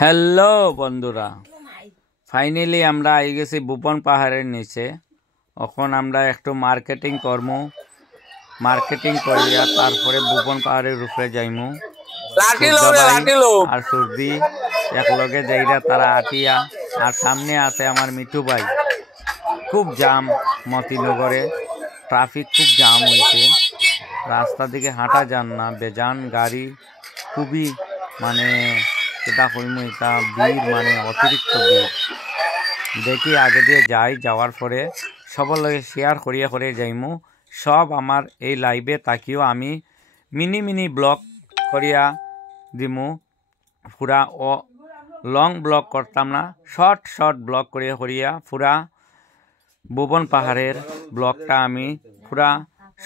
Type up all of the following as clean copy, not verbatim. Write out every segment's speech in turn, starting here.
Hello বন্ধুরা, finally আমরা I গেছি ভুবন পাহাড়ের নিচে। এখন আমরা একটু মার্কেটিং করিয়া তারপরে ভুবন পাহাড়ের উপরে যাইমু। আর সুরদি একলগে যাইরা তারা আটিয়া, আর সামনে আছে আমার মিঠু ভাই। খুব জাম মতিনগরে, ট্রাফিক খুব জাম হয়েছে, রাস্তা দিকে হাঁটা যান না, বেজান গাড়ি, খুবই মানে এটা কইমু এটা ভিড়, মানে অতিরিক্ত ভিড়। দেখি আগে দিয়ে যাওয়ার পরে সবার লগে শেয়ার করিয়া যাইমু। সব আমার এই লাইভে তাকিও আমি মিনি ব্লগ করিয়া দিমু। পুরা ও লং ব্লগ করতাম না, শর্ট ব্লগ করিয়া পুরা ভুবন পাহাড়ের ব্লগটা আমি পুরা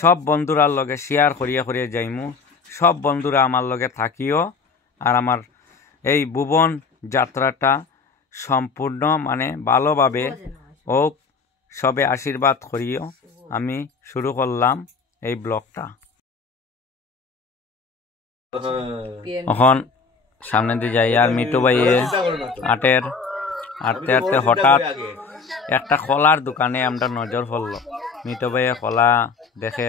সব বন্ধুরার লগে শেয়ার করিয়া যাইমু। সব বন্ধুরা আমার লগে থাকিও, আর আমার এই ভুবন যাত্রাটা সম্পূর্ণ মানে ভালোভাবে ও সবে আশীর্বাদ করিও। আমি শুরু করলাম এই ব্লগটা। এখন সামনে দিয়ে যাই, আর মিটু ভাইয়ে আটতে হঠাৎ একটা কলার দোকানে আমরা নজর পড়ল। মিটু ভাইয়ে কলা দেখে,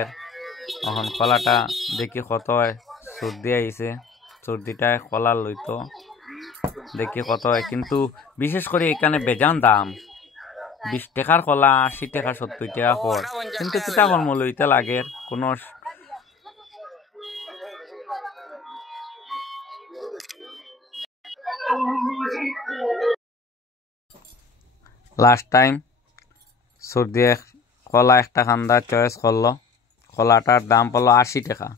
এখন কলাটা দেখি কত সর্দি আইছে, সর্দিটায় কলা লইতো দেখি কত হয়, কিন্তু বিশেষ করে এখানে বেজান দাম। 20 টাকার কলা 80 টাকা 70 টাকা পর, কিন্তু কিতা কর্ম লইতে লাগে কোনো। লাস্ট টাইম সর্দি কলা একটা খান্দা চয়েস করলো, কলাটার দাম পড়লো 80 টাকা।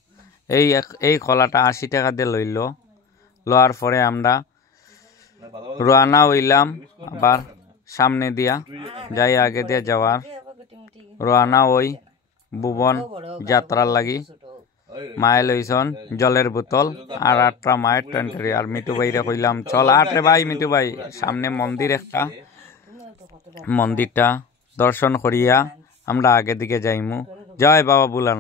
এই কলাটা 80 টাকা দিয়ে লওয়ার পরে আমরা রওনা হইলাম আবার সামনে দিয়া যাই, আগে দিয়ে যাওয়ার রওনা ওই ভুবন যাত্রার লাগি। মায়ে লইছন জলের বোতল আর 8টা মায়ের টেন্টারি। আর মিটু ভাইরে কইলাম চল আটরে ভাই, মিটু ভাই সামনে মন্দিরটা দর্শন করিয়া আমরা আগে দিকে যাইমু। জয় বাবা বুলানা।